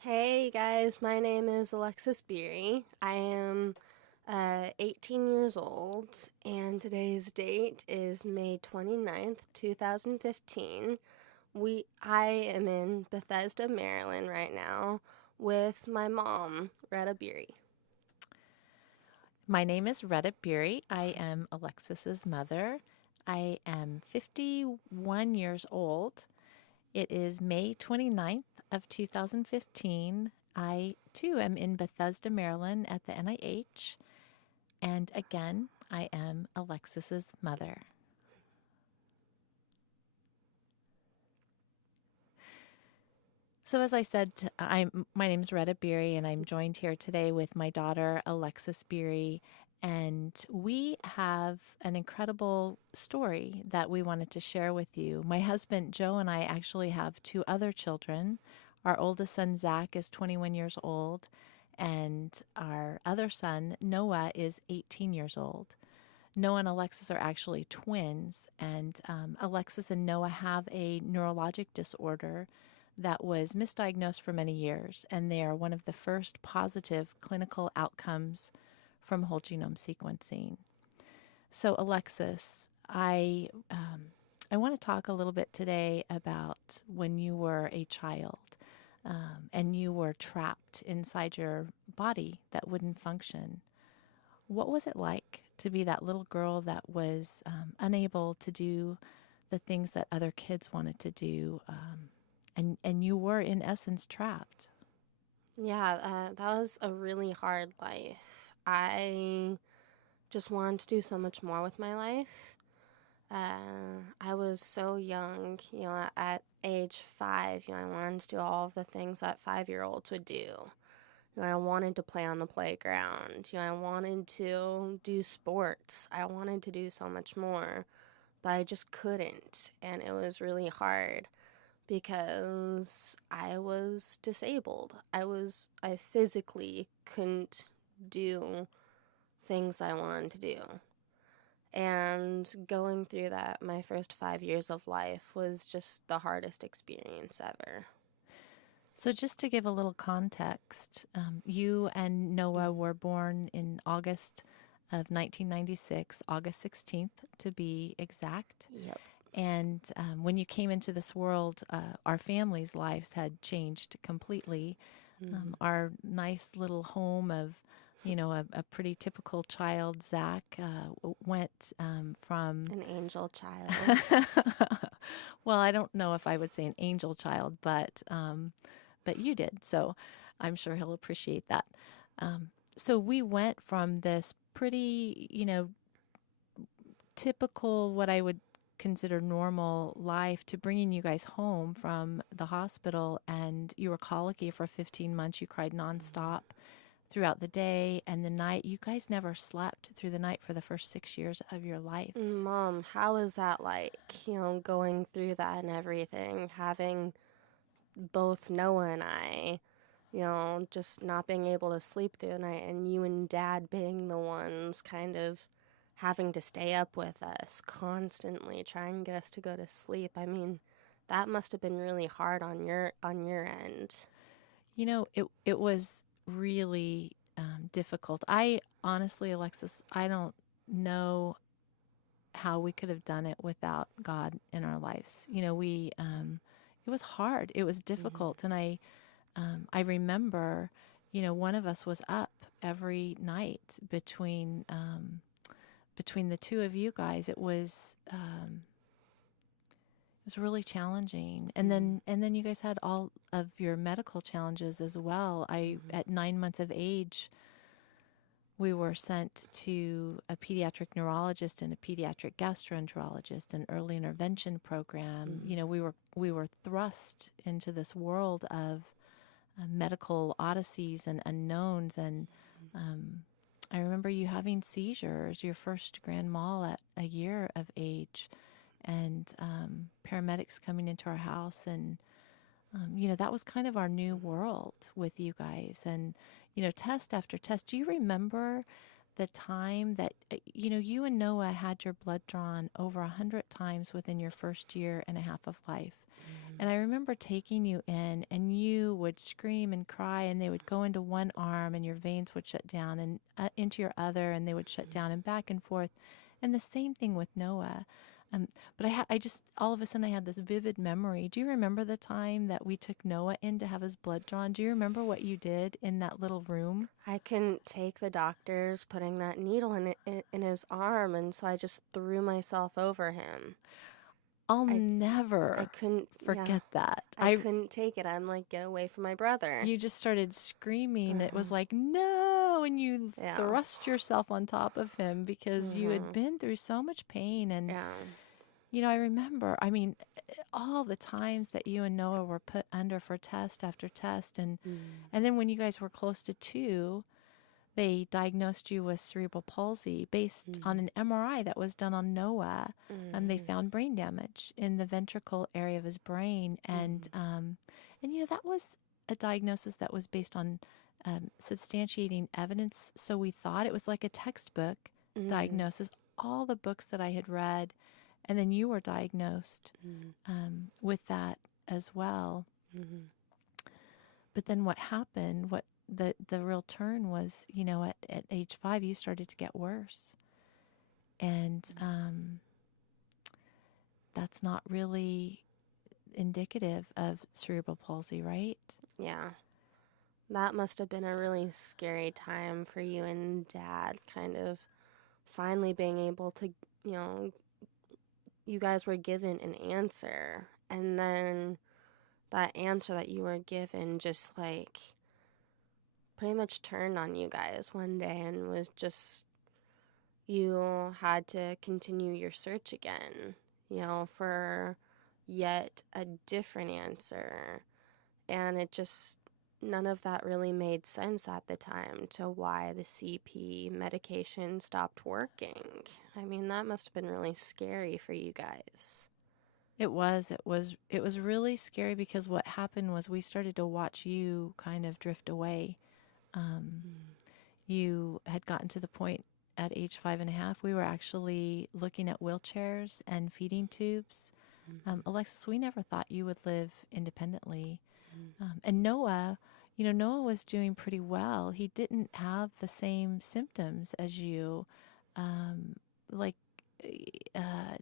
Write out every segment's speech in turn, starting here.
Hey guys, my name is Alexis Beery. I am 18 years old, and today's date is May 29th, 2015. I am in Bethesda, Maryland right now with my mom, Retta Beery. My name is Retta Beery. I am Alexis's mother. I am 51 years old. It is May 29th of 2015. I too am in Bethesda, Maryland at the NIH. And again, I am Alexis's mother. So as I said, my name is Retta Beery, and I'm joined here today with my daughter Alexis Beery, and we have an incredible story that we wanted to share with you. My husband Joe and I actually have two other children. Our oldest son Zach is 21 years old, and our other son Noah is 18 years old. Noah and Alexis are actually twins, and Alexis and Noah have a neurologic disorder that was misdiagnosed for many years, and they are one of the first positive clinical outcomes from whole genome sequencing. So, Alexis, I want to talk a little bit today about when you were a child and you were trapped inside your body that wouldn't function. What was it like to be that little girl that was unable to do the things that other kids wanted to do, and you were in essence trapped? Yeah, that was a really hard life. I just wanted to do so much more with my life. I was so young, at age 5, I wanted to do all of the things that 5-year-olds would do. I wanted to play on the playground. I wanted to do sports. I wanted to do so much more, but I just couldn't. And it was really hard because I was disabled. I physically couldn't do things I wanted to do. And going through that, my first 5 years of life was just the hardest experience ever. So, just to give a little context, you and Noah were born in August of 1996, August 16th to be exact. Yep. And when you came into this world, our family's lives had changed completely. Mm. Our nice little home of, a pretty typical child, Zach, went from. An angel child. Well, I don't know if I would say an angel child, but you did. So I'm sure he'll appreciate that. So we went from this pretty, typical, what I would consider normal life, to bringing you guys home from the hospital, and you were colicky for 15 months. You cried nonstop throughout the day and the night. You guys never slept through the night for the first 6 years of your lives. Mom, how is that like, going through that and everything, having both Noah and I, just not being able to sleep through the night, and you and Dad being the ones kind of having to stay up with us constantly, trying to get us to go to sleep. I mean, that must have been really hard on your end. It was really difficult. I honestly, Alexis, I don't know how we could have done it without God in our lives. It was hard. It was Mm-hmm. difficult, and I remember, one of us was up every night between the two of you guys. It was really challenging, and Mm-hmm. then you guys had all of your medical challenges as well. I Mm-hmm. At 9 months of age, we were sent to a pediatric neurologist and a pediatric gastroenterologist, an early intervention program. Mm-hmm. We were thrust into this world of medical odysseys and unknowns, and um, I remember you having seizures, your first grand mal at a year of age, and paramedics coming into our house, and that was kind of our new world with you guys. And test after test. Do you remember the time that you and Noah had your blood drawn over 100 times within your first year and a half of life? And I remember taking you in, and you would scream and cry, and they would go into one arm, and your veins would shut down, and into your other, and they would shut down, and back and forth. And the same thing with Noah. Um, but I just, all of a sudden, I had this vivid memory. Do you remember the time that we took Noah in to have his blood drawn? Do you remember what you did in that little room? I couldn't take the doctors putting that needle in his arm, and so I just threw myself over him. I'll I never couldn't, yeah, forget that. I couldn't take it. I'm like, get away from my brother. You just started screaming. It was Uh-huh. like, no, and you Yeah. thrust yourself on top of him because you had been through so much pain. And, Yeah. I remember, all the times that you and Noah were put under for test after test. And then when you guys were close to 2, they diagnosed you with cerebral palsy based on an MRI that was done on Noah. They found brain damage in the ventricle area of his brain, and that was a diagnosis that was based on substantiating evidence. So we thought it was like a textbook diagnosis. All the books that I had read, and then you were diagnosed with that as well. But then what happened? What the real turn was, at age 5, you started to get worse. And that's not really indicative of cerebral palsy, right? Yeah. That must have been a really scary time for you and Dad, kind of finally being able to, you guys were given an answer, and then that answer that you were given just like pretty much turned on you guys one day and was just, you had to continue your search again, for yet a different answer. And it just, none of that really made sense at the time to why the CP medication stopped working. I mean, that must have been really scary for you guys. It was really scary because what happened was we started to watch you kind of drift away. You had gotten to the point at age 5.5, we were actually looking at wheelchairs and feeding tubes. Alexis, we never thought you would live independently. And Noah, Noah was doing pretty well. He didn't have the same symptoms as you. Like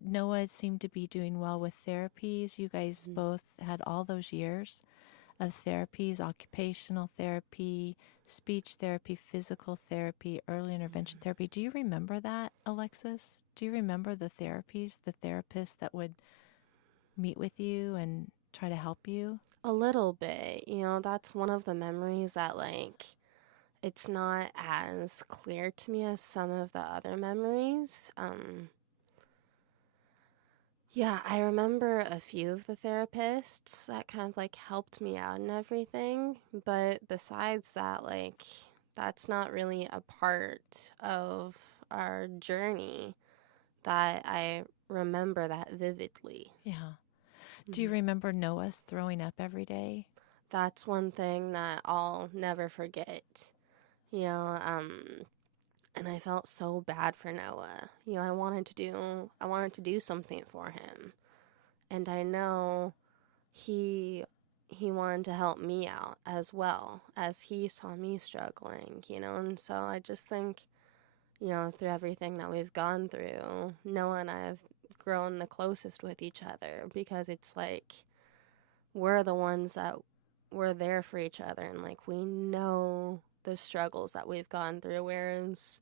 Noah seemed to be doing well with therapies. You guys both had all those years of therapies, occupational therapy, speech therapy, physical therapy, early intervention therapy. Do you remember that, Alexis? Do you remember the therapies, the therapists that would meet with you and try to help you? A little bit. That's one of the memories that, like, it's not as clear to me as some of the other memories. Yeah, I remember a few of the therapists that kind of like helped me out and everything, but besides that, like, that's not really a part of our journey that I remember that vividly. Yeah. Do you remember Noah's throwing up every day? That's one thing that I'll never forget. And I felt so bad for Noah. I wanted to do something for him. And I know he wanted to help me out as well, as he saw me struggling, and so I just think, through everything that we've gone through, Noah and I have grown the closest with each other, because it's like we're the ones that we're there for each other, and like we know the struggles that we've gone through, whereas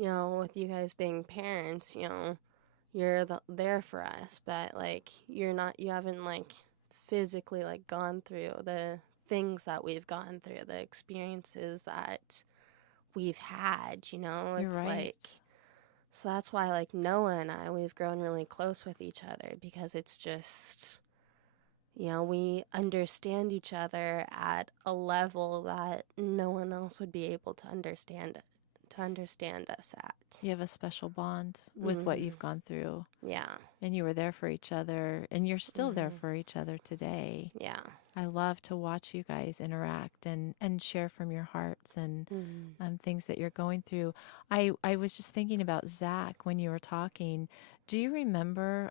with you guys being parents, you're there for us, but like you haven't like physically like gone through the things that we've gone through, the experiences that we've had, You're it's right. like, so that's why like Noah and I, we've grown really close with each other, because it's just, we understand each other at a level that no one else would be able to to understand us at. You have a special bond with what Mm-hmm. you've gone through, Yeah. and you were there for each other, and you're still there Mm-hmm. for each other today. Yeah. I love to watch you guys interact and share from your hearts and Mm-hmm. things that you're going through. I was just thinking about Zach when you were talking. Do you remember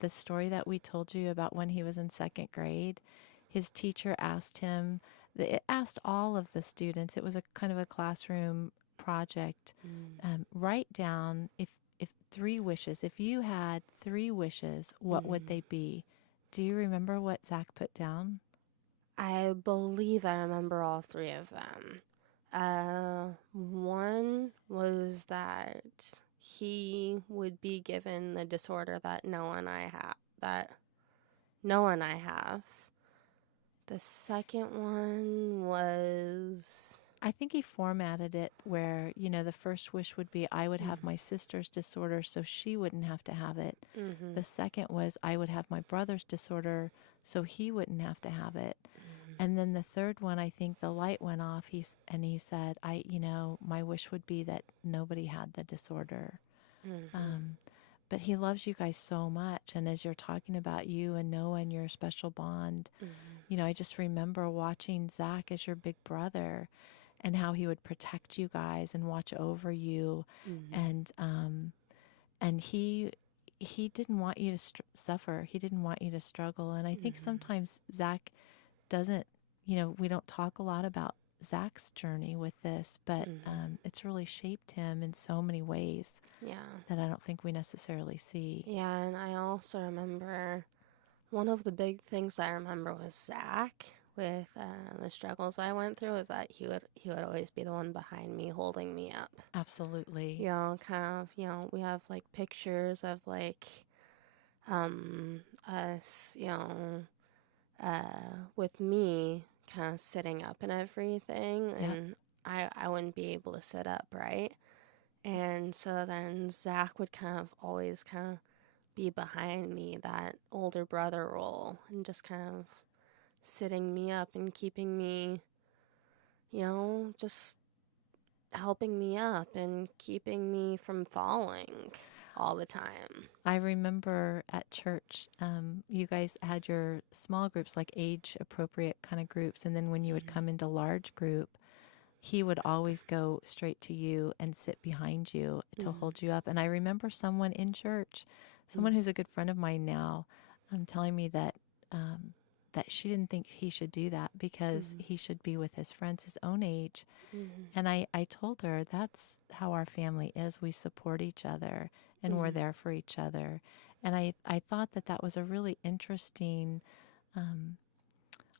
the story that we told you about when he was in second grade? His teacher asked him, it asked all of the students, it was a kind of a classroom project, write down if three wishes, if you had three wishes, what would Mm-hmm. they be? Do you remember what Zach put down? I believe I remember all three of them. One was that he would be given the disorder that Noah and I have. That Noah and I have. The second one was. I think he formatted it where, the first wish would be I would have Mm-hmm. my sister's disorder so she wouldn't have to have it. Mm-hmm. The second was I would have my brother's disorder so he wouldn't have to have it. And then the third one, I think the light went off. He said, my wish would be that nobody had the disorder. Mm-hmm. Um, but he loves you guys so much. And as you're talking about you and Noah and your special bond, Mm-hmm. I just remember watching Zach as your big brother and how he would protect you guys and watch over you. Mm-hmm. And he didn't want you to suffer. He didn't want you to struggle. And I think Mm-hmm. sometimes Zach doesn't, we don't talk a lot about Zach's journey with this, but Mm-hmm. it's really shaped him in so many ways Yeah. that I don't think we necessarily see. Yeah, and I also remember one of the big things I remember was Zach with the struggles I went through is that he would always be the one behind me holding me up. Absolutely. Kind of, we have like pictures of like us, with me kind of sitting up and everything, Yep. and I wouldn't be able to sit up, right? And so then Zach would kind of always kind of be behind me, that older brother role, and just kind of sitting me up and keeping me, just helping me up and keeping me from falling all the time. I remember at church, you guys had your small groups, like age appropriate kind of groups. And then when you would Mm-hmm. come into large group, he would always go straight to you and sit behind you to Mm-hmm. hold you up. And I remember someone in church, someone Mm-hmm. who's a good friend of mine now, telling me that she didn't think he should do that because Mm-hmm. he should be with his friends his own age. Mm-hmm. And I told her that's how our family is. We support each other and we're Mm-hmm. there for each other. And I thought that was a really interesting um,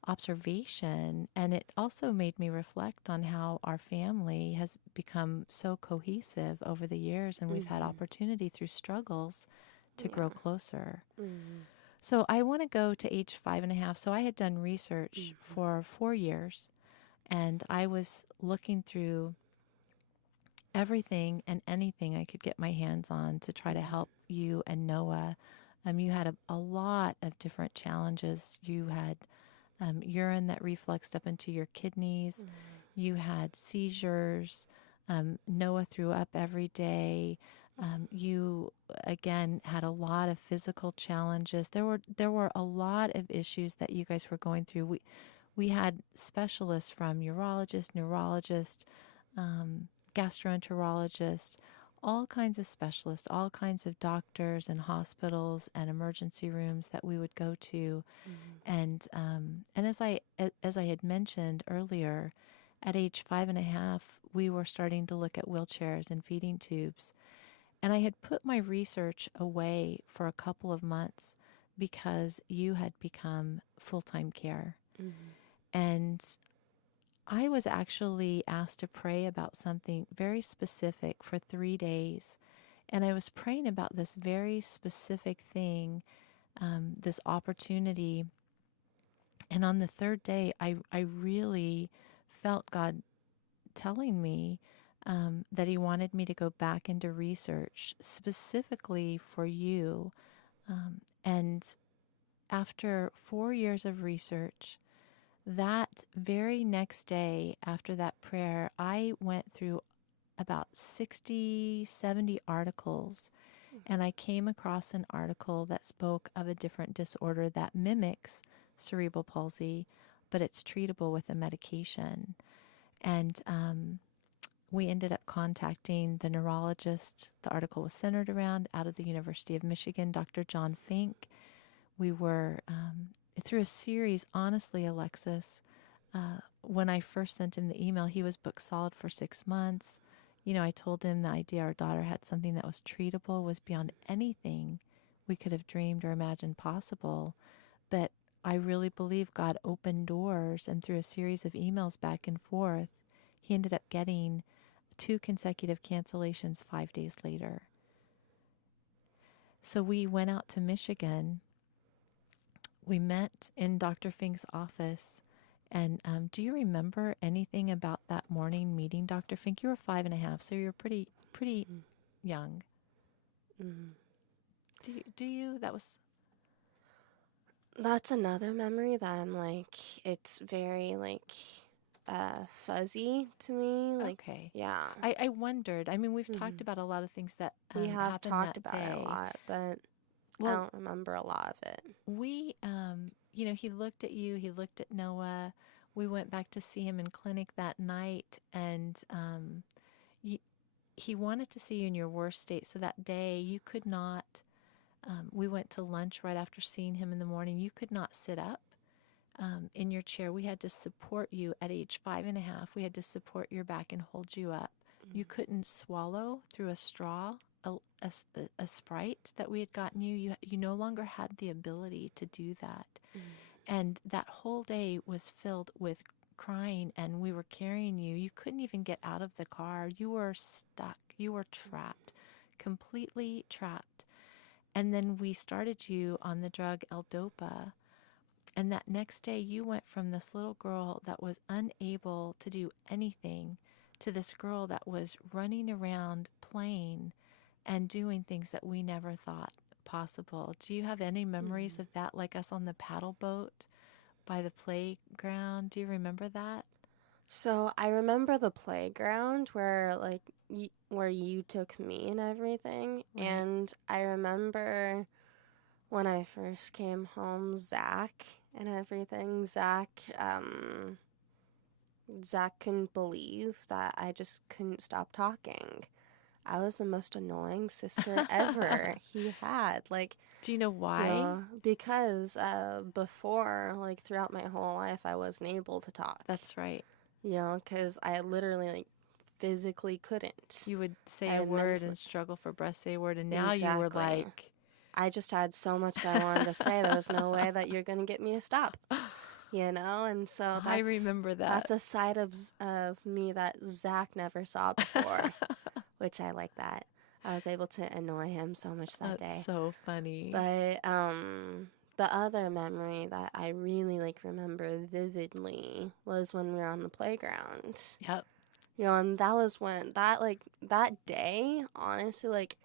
observation. And it also made me reflect on how our family has become so cohesive over the years. And we've had Mm-hmm. opportunity through struggles to grow Yeah. closer. Mm-hmm. So I want to go to age 5.5. So I had done research Mm-hmm. for 4 years and I was looking through everything and anything I could get my hands on to try to help you and Noah. You had a lot of different challenges. You had urine that refluxed up into your kidneys. Mm-hmm. You had seizures. Noah threw up every day. You again had a lot of physical challenges. There were a lot of issues that you guys were going through. We had specialists from urologist, neurologist, gastroenterologist, all kinds of specialists, all kinds of doctors and hospitals and emergency rooms that we would go to. Mm-hmm. And as I had mentioned earlier, at age 5.5, we were starting to look at wheelchairs and feeding tubes. And I had put my research away for a couple of months because you had become full-time care. Mm-hmm. And I was actually asked to pray about something very specific for 3 days. And I was praying about this very specific thing, this opportunity. And on the third day, I really felt God telling me that He wanted me to go back into research specifically for you. And after 4 years of research, that very next day after that prayer, I went through about 60, 70 articles, and I came across an article that spoke of a different disorder that mimics cerebral palsy, but it's treatable with a medication. And we ended up contacting the neurologist the article was centered around out of the University of Michigan, Dr. John Fink. We were, through a series, honestly, Alexis, when I first sent him the email, he was booked solid for 6 months. You know, I told him the idea our daughter had something that was treatable was beyond anything we could have dreamed or imagined possible. But I really believe God opened doors, and through a series of emails back and forth, he ended up getting 2 consecutive cancellations 5 days later. So we went out to Michigan. We met in Dr. Fink's office. And do you remember anything about that morning meeting, Dr. Fink? You were 5.5, so you're pretty Mm-hmm. young. Mm-hmm. Do you? That's another memory that I'm like, it's very like fuzzy to me. Like, Okay. yeah. I wondered. I mean, we've Mm-hmm. talked about a lot of things that We have happened talked that about day. it a lot, but I Well, don't remember a lot of it. we, he looked at you, he looked at Noah. We went back to see him in clinic that night, and he wanted to see you in your worst state. So that day, you could not. We went to lunch right after seeing him in the morning. You could not sit up in your chair. We had to support you at age 5.5. We had to support your back and hold you up. You couldn't swallow through a straw, a Sprite that we had gotten you. You no longer had the ability to do that. And that whole day was filled with crying, and we were carrying you. You couldn't even get out of the car. You were stuck. You were trapped, completely trapped. And then we started you on the drug L-Dopa. And that next day, you went from this little girl that was unable to do anything to this girl that was running around playing and doing things that we never thought possible. Do you have any memories of that, like us on the paddle boat by the playground? Do you remember that? So I remember the playground where like where you took me and everything, Right. and I remember when I first came home, Zach and everything. Zach couldn't believe that I just couldn't stop talking. I was the most annoying sister ever he had. Like, Do you know why? because before, like throughout my whole life, I wasn't able to talk. That's right. Because I literally like physically couldn't. You would say I a word mentally- and struggle for breath, say a word, and now you were Exactly. like, I just had so much that I wanted to say. There was no way that you're going to get me to stop. And so I remember that. That's a side of me that Zach never saw before, which I like that. I was able to annoy him so much that day. That's so funny. But the other memory that I really like remember vividly was when we were on the playground. Yep. And that was when that day, honestly, like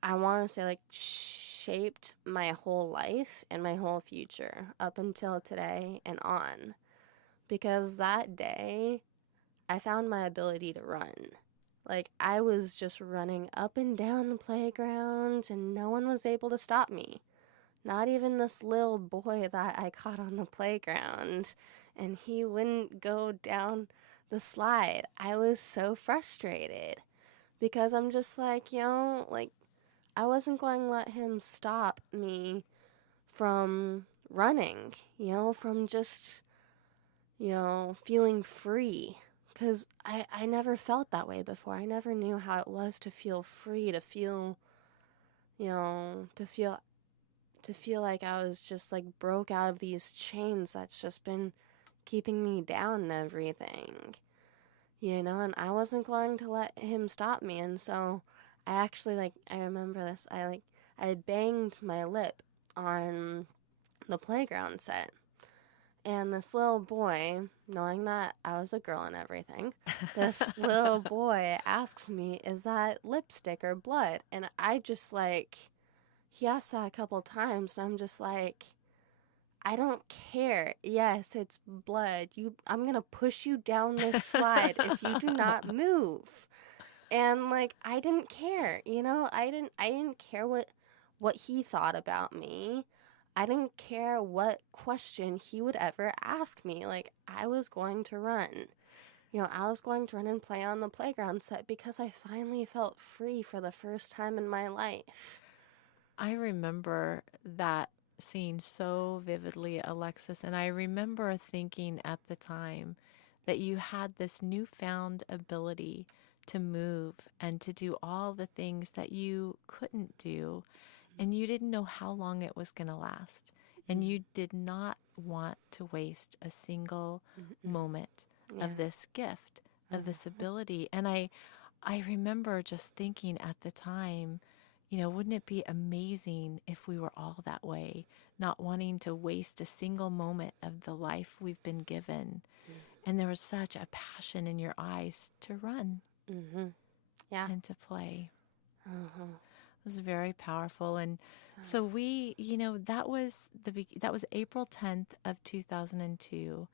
I want to say like shaped my whole life and my whole future up until today and on. Because that day I found my ability to run. Like I was just running up and down the playground and no one was able to stop me. Not even this little boy that I caught on the playground, and he wouldn't go down the slide. I was so frustrated because I'm just like, like I wasn't going to let him stop me from running, from just, feeling free. Because I never felt that way before. I never knew how it was to feel free, to feel, to feel like I was just like broke out of these chains that's just been keeping me down and everything. And I wasn't going to let him stop me. And so I actually I remember this. I banged my lip on the playground set. And this little boy, knowing that I was a girl and everything, this little boy asks me, "Is that lipstick or blood?" And I just he asked that a couple times, and I'm just like, I don't care. Yes, it's blood. I'm gonna push you down this slide if you do not move. And like I didn't care, I didn't care what he thought about me. I didn't care what question he would ever ask me. Like I was going to run. I was going to run and play on the playground set because I finally felt free for the first time in my life. I remember that scene so vividly, Alexis, and I remember thinking at the time that you had this newfound ability to move and to do all the things that you couldn't do, and you didn't know how long it was going to last. And Mm-hmm. you did not want to waste a single Mm-mm. moment of Yeah. this gift, of this Mm-hmm. ability. And I remember just thinking at the time, wouldn't it be amazing if we were all that way, not wanting to waste a single moment of the life we've been given? And there was such a passion in your eyes to run Mm-hmm. Yeah. and to play. Uh-huh. It was very powerful. And so we, that was April 10th of 2002.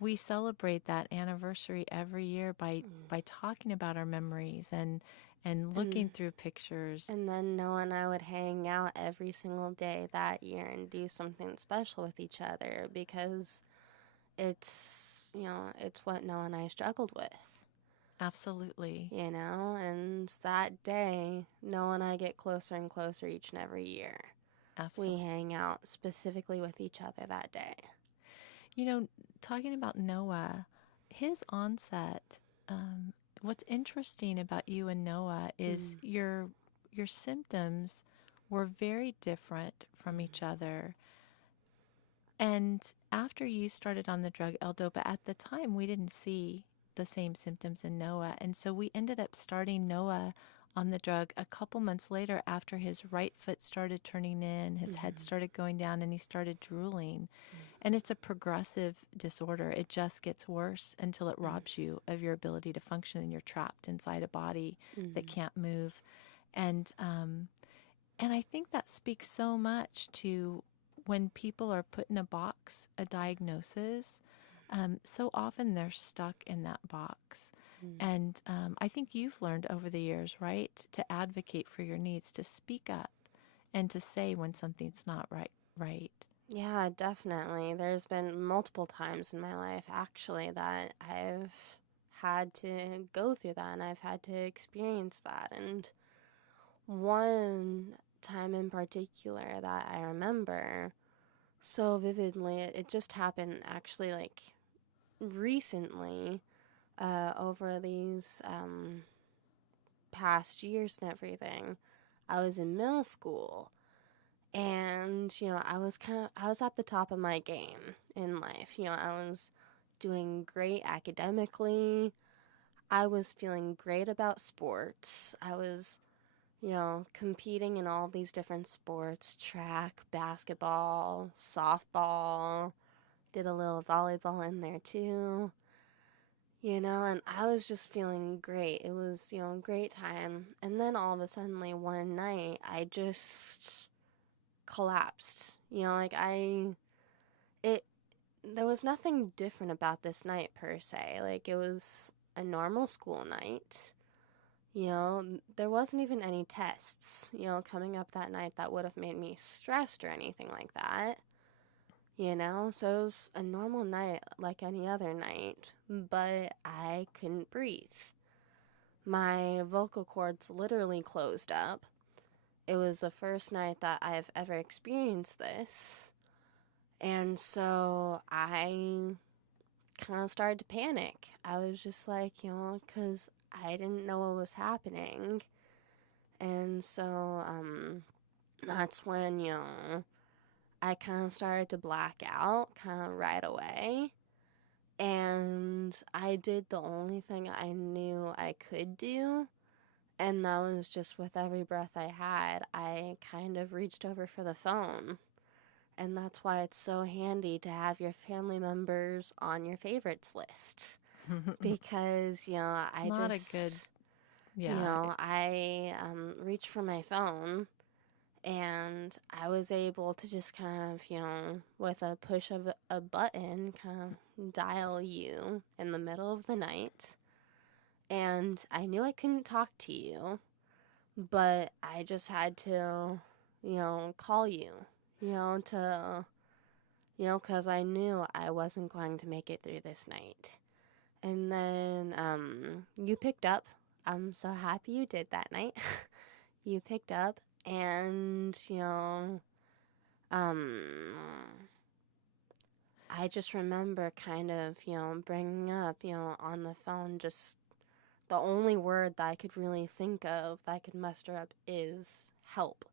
We celebrate that anniversary every year by talking about our memories and And looking through pictures. and then Noah and I would hang out every single day that year and do something special with each other because it's what Noah and I struggled with. Absolutely. And that day, Noah and I get closer and closer each and every year. We Absolutely. hang out specifically with each other that day. You know, Talking about Noah, his onset, what's interesting about you and Noah is Mm. your symptoms were very different from each other. And after you started on the drug L-Dopa, at the time we didn't see the same symptoms in Noah. And so we ended up starting Noah on the drug a couple months later after his right foot started turning in, his head Mm. started going down, and he started drooling. And it's a progressive disorder. It just gets worse until it Mm. robs you of your ability to function, and you're trapped inside a body that Mm. can't move. And and I think that speaks so much to when people are put in a box, a diagnosis. So often they're stuck in that box. Mm. And I think you've learned over the years, right, to advocate for your needs, to speak up, and to say when something's not right. Right. Yeah, definitely. There's been multiple times in my life, actually, that I've had to go through that and I've had to experience that. And one time in particular that I remember so vividly, it just happened actually like recently, over these past years and everything. I was in middle school and I was at the top of my game in life. I was doing great academically. I was feeling great about sports. I was competing in all these different sports: track, basketball, softball, did a little volleyball in there too. And I was just feeling great. It was, a great time. And then all of a sudden, like, one night, I just collapsed. It, there was nothing different about this night per se. Like, it was a normal school night. There wasn't even any tests, coming up that night that would have made me stressed or anything like that. So it was a normal night like any other night, but I couldn't breathe. My vocal cords literally closed up. It was the first night that I've ever experienced this. And so I kind of started to panic. I was just like, because I didn't know what was happening. And so that's when, I kind of started to black out kind of right away. And I did the only thing I knew I could do. And that was just with every breath I had, I kind of reached over for the phone. And that's why it's so handy to have your family members on your favorites list. Because, I Not a good, just, yeah. I reached for my phone And I was able to just kind of, with a push of a button, kind of dial you in the middle of the night. And I knew I couldn't talk to you, but I just had to, call you, because I knew I wasn't going to make it through this night. And then you picked up. I'm so happy you did that night. You picked up, and, um, I just remember kind of, bringing up, on the phone, just the only word that I could really think of that I could muster up is help.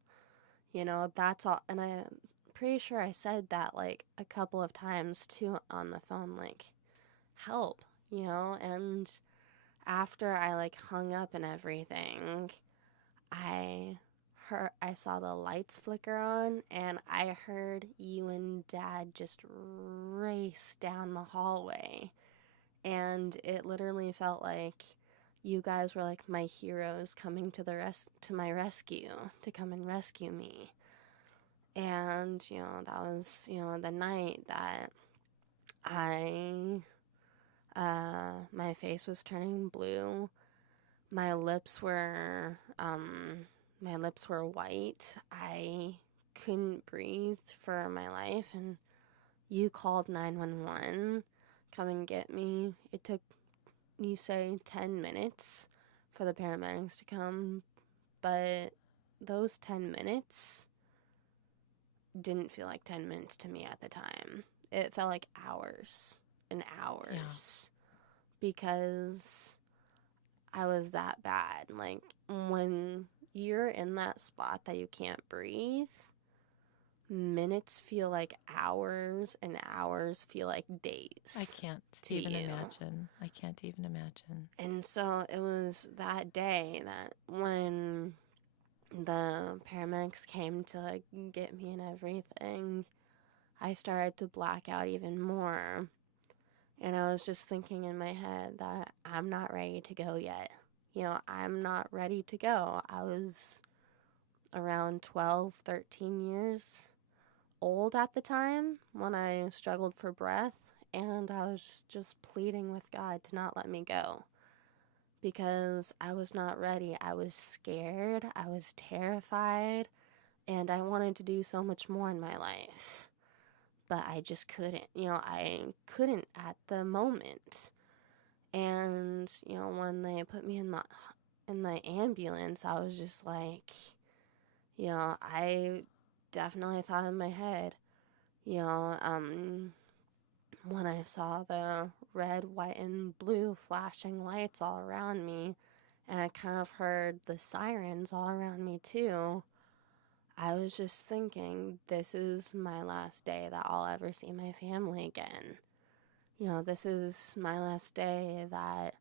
That's all. And I'm pretty sure I said that like a couple of times too on the phone, like, help, and after I like hung up and everything, I saw the lights flicker on, and I heard you and Dad just race down the hallway. And it literally felt like you guys were like my heroes coming to my rescue, to come and rescue me. And, that was, the night that my face was turning blue. My lips were white. I couldn't breathe for my life, and you called 911, come and get me. It took, you say, 10 minutes for the paramedics to come, but those 10 minutes didn't feel like 10 minutes to me at the time. It felt like hours and hours, because I was that bad. Like, when you're in that spot that you can't breathe, minutes feel like hours, and hours feel like days. I can't even imagine. I can't even imagine. And so it was that day that when the paramedics came to like get me and everything, I started to black out even more. And I was just thinking in my head that I'm not ready to go yet. I'm not ready to go. I was around 12, 13 years old at the time when I struggled for breath, and I was just pleading with God to not let me go, because I was not ready. I was scared. I was terrified, and I wanted to do so much more in my life, but I just couldn't. I couldn't at the moment. And, when they put me in the ambulance, I was just like, I definitely thought in my head, when I saw the red, white, and blue flashing lights all around me, and I kind of heard the sirens all around me too, I was just thinking, this is my last day that I'll ever see my family again. This is my last day that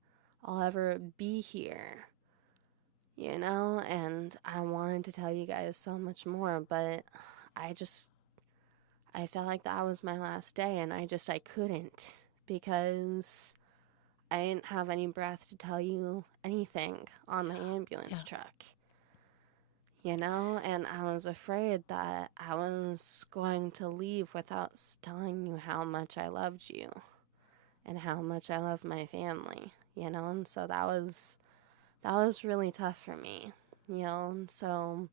I'll ever be here, and I wanted to tell you guys so much more, but I felt like that was my last day, and I couldn't, because I didn't have any breath to tell you anything on the ambulance truck, and I was afraid that I was going to leave without telling you how much I loved you and how much I love my family, and so that was really tough for me, and so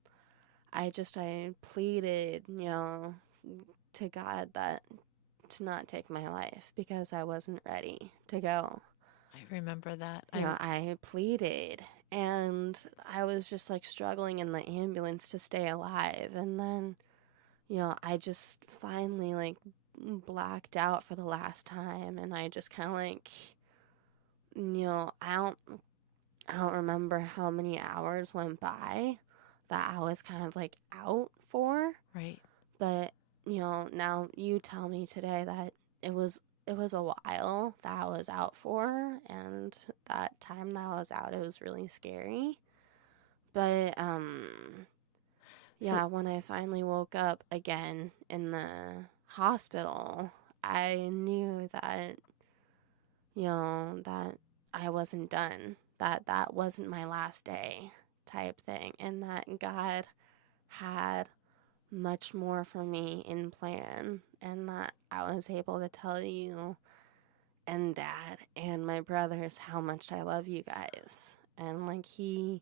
I pleaded, to God that to not take my life, because I wasn't ready to go. I remember that. I pleaded, and I was just like struggling in the ambulance to stay alive, and then, I just finally like blacked out for the last time, and I just kind of like, I don't remember how many hours went by that I was kind of like out for. Right. But, now you tell me today that it was a while that I was out for, and that time that I was out, it was really scary. But, when I finally woke up again in the hospital, I knew that, that I wasn't done, that wasn't my last day type thing, and that God had much more for me in plan, and that I was able to tell you and Dad and my brothers how much I love you guys. And like he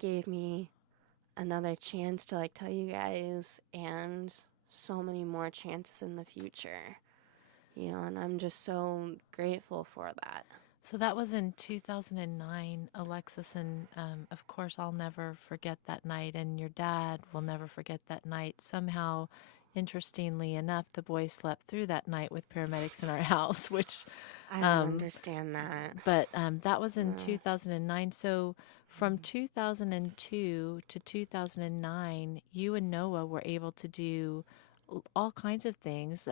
gave me another chance to like tell you guys, and so many more chances in the future. And I'm just so grateful for that. So that was in 2009, Alexis, and of course, I'll never forget that night, and your dad will never forget that night. Somehow, interestingly enough, the boys slept through that night with paramedics in our house, which, I don't um, understand that. but that was in Uh, 2009. So from 2002 to 2009, you and Noah were able to do all kinds of things.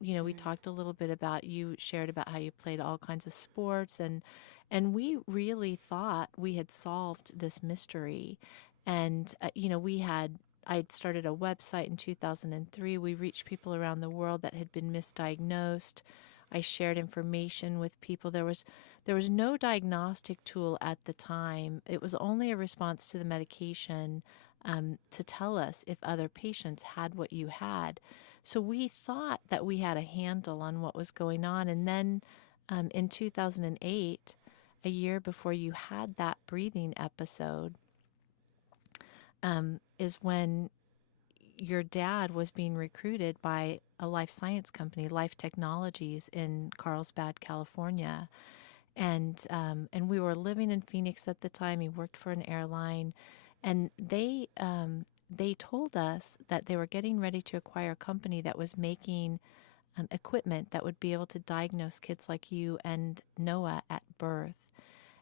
We talked a little bit about, you shared about how you played all kinds of sports, and we really thought we had solved this mystery. And I'd started a website in 2003. We reached people around the world that had been misdiagnosed. I shared information with people. There was no diagnostic tool at the time. It was only a response to the medication, to tell us if other patients had what you had. So we thought that we had a handle on what was going on. And then in 2008, a year before you had that breathing episode, is when your dad was being recruited by a life science company, Life Technologies, in Carlsbad, California. And we were living in Phoenix at the time. He worked for an airline, and they told us that they were getting ready to acquire a company that was making equipment that would be able to diagnose kids like you and Noah at birth.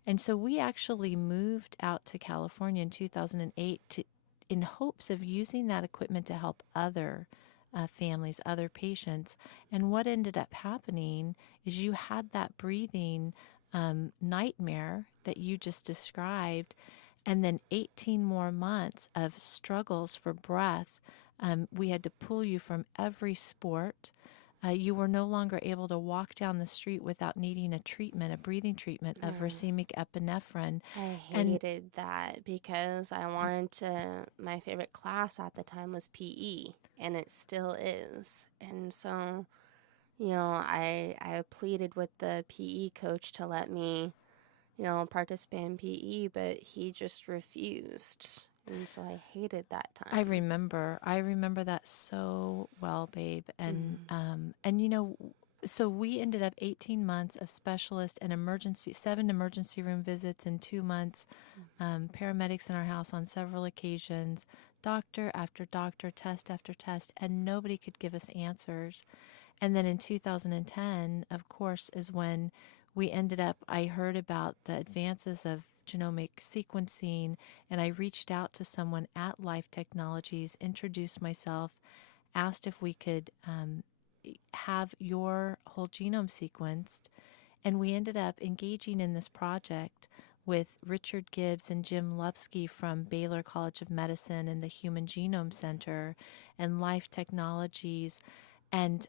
And so we actually moved out to California in 2008 in hopes of using that equipment to help other families, other patients. And what ended up happening is you had that breathing nightmare that you just described, and then 18 more months of struggles for breath. We had to pull you from every sport. You were no longer able to walk down the street without needing a breathing treatment of racemic epinephrine. I And hated that because I wanted to. My favorite class at the time was PE, and it still is. And so, I pleaded with the PE coach to let me, participate in PE, but he just refused. And so I hated that I time. remember that so well, babe. So we ended up 18 months of specialist and 7 emergency room visits in 2 months, paramedics in our house on several occasions, doctor after doctor, test after test, and nobody could give us answers. And then in 2010, of course, is when I heard about the advances of genomic sequencing, and I reached out to someone at Life Technologies, introduced myself, asked if we could have your whole genome sequenced, and we ended up engaging in this project with Richard Gibbs and Jim Lupsky from Baylor College of Medicine and the Human Genome Center and Life Technologies, and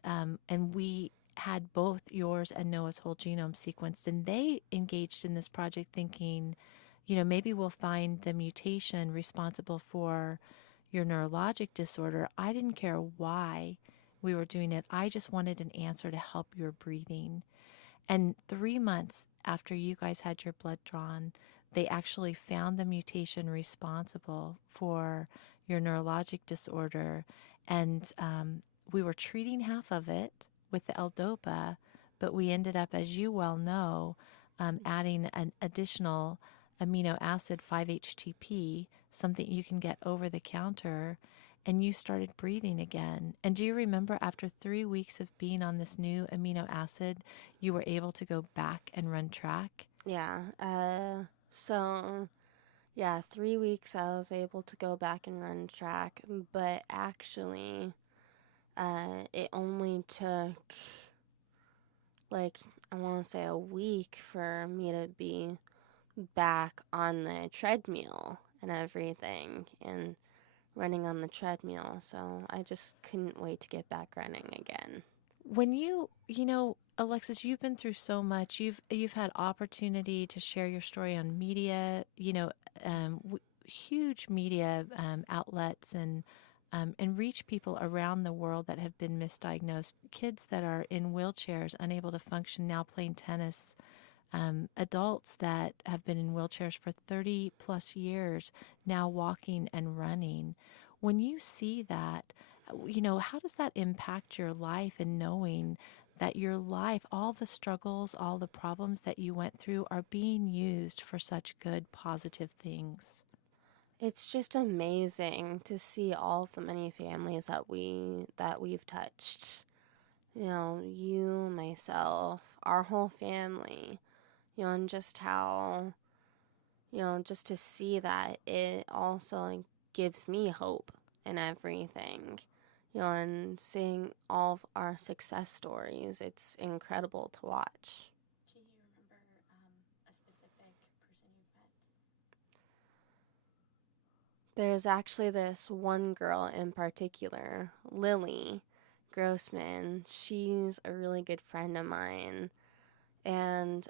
we had both yours and Noah's whole genome sequenced, and they engaged in this project thinking, maybe we'll find the mutation responsible for your neurologic disorder. I didn't care why we were doing it. I just wanted an answer to help your breathing. And 3 months after you guys had your blood drawn, they actually found the mutation responsible for your neurologic disorder. And we were treating half of it with the L-DOPA, but we ended up, as you well know, adding an additional amino acid 5-HTP, something you can get over the counter, and you started breathing again. And do you remember, after 3 weeks of being on this new amino acid, you were able to go back and run track? Yeah. So, yeah, 3 weeks I was able to go back and run track, but actually, it only took, like, I want to say a week for me to be back on the treadmill and everything, and running on the treadmill. So I just couldn't wait to get back running again. When Alexis, you've been through so much. You've had opportunity to share your story on media. huge media outlets and reach people around the world that have been misdiagnosed. Kids that are in wheelchairs, unable to function, now playing tennis. Adults that have been in wheelchairs for 30 plus years, now walking and running. When you see that, how does that impact your life, and knowing that your life, all the struggles, all the problems that you went through are being used for such good, positive things? It's just amazing to see all of the many families that we've touched. You, myself, our whole family, and just how, just to see that it also like gives me hope in everything. And seeing all of our success stories, it's incredible to watch. Can you remember a specific person you've met? There's actually this one girl in particular, Lily Grossman. She's a really good friend of mine. And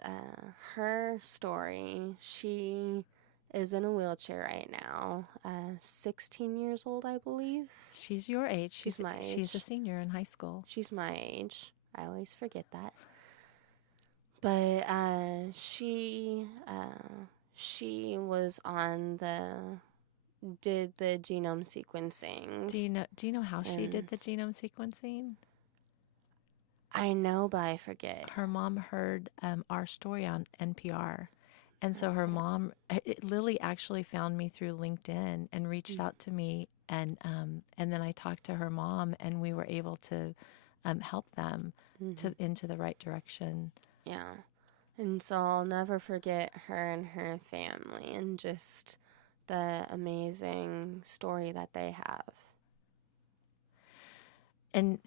her story, she is in a wheelchair right now, 16 years old, I believe. She's your age. She's my age. She's a senior in high school. She's my age. I always forget that. But she was did the genome sequencing. Do you know how she did the genome sequencing? I know, but I forget. Her mom heard our story on NPR. And so her mom, Lily, actually found me through LinkedIn and reached out to me. And then I talked to her mom, and we were able to help them into the right direction. Yeah. And so I'll never forget her and her family and just the amazing story that they have. And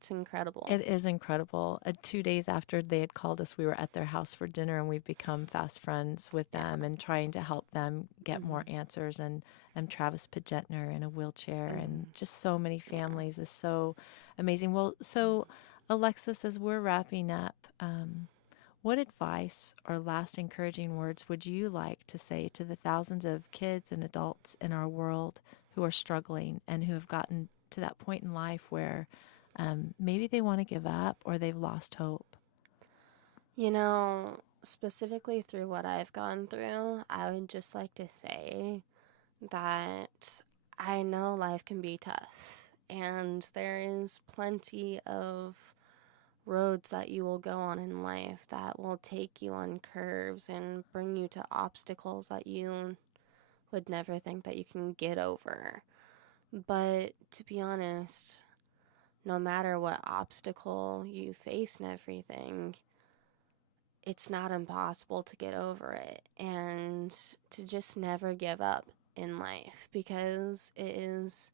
it's incredible. It is incredible. 2 days after they had called us, we were at their house for dinner, and we've become fast friends with them and trying to help them get more answers. And Travis Pagentner in a wheelchair, and just so many families is so amazing. Well, so Alexis, as we're wrapping up, what advice or last encouraging words would you like to say to the thousands of kids and adults in our world who are struggling and who have gotten to that point in life where maybe they want to give up or they've lost hope? Specifically through what I've gone through, I would just like to say that I know life can be tough, and there is plenty of roads that you will go on in life that will take you on curves and bring you to obstacles that you would never think that you can get over. But to be honest, no matter what obstacle you face and everything, it's not impossible to get over it, and to just never give up in life, because it is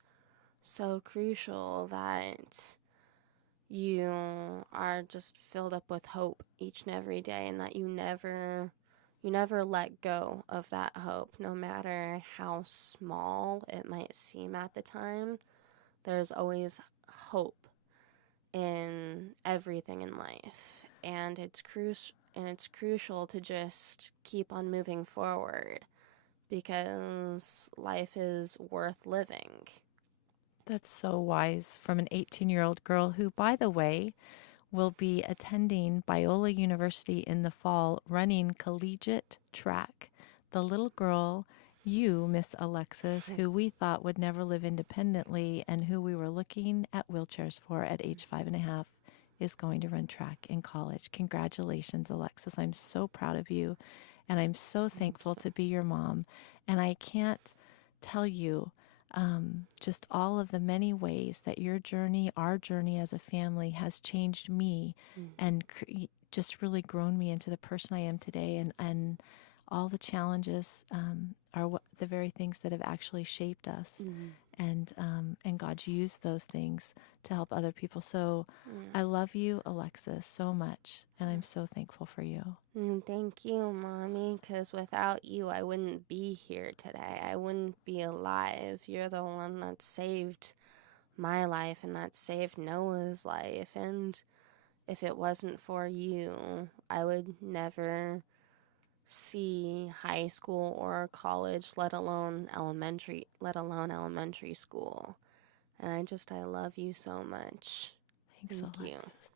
so crucial that you are just filled up with hope each and every day, and that you never let go of that hope, no matter how small it might seem at the time. There's always hope in everything in life, and it's crucial to just keep on moving forward, because life is worth living. That's so wise from an 18-year-old girl who, by the way, will be attending Biola University in the fall, running collegiate track. The little girl, you, Miss Alexis, who we thought would never live independently and who we were looking at wheelchairs for at age 5.5, is going to run track in college. Congratulations, Alexis. I'm so proud of you, and I'm so thankful to be your mom. And I can't tell you just all of the many ways that your journey, our journey as a family, has changed me and just really grown me into the person I am today. And all the challenges are the very things that have actually shaped us. And God's used those things to help other people. So I love you, Alexis, so much, and I'm so thankful for you. Thank you, Mommy, because without you, I wouldn't be here today. I wouldn't be alive. You're the one that saved my life and that saved Noah's life. And if it wasn't for you, I would never see high school or college, let alone elementary school. And I love you so much. Thanks, Thank you. Alexis.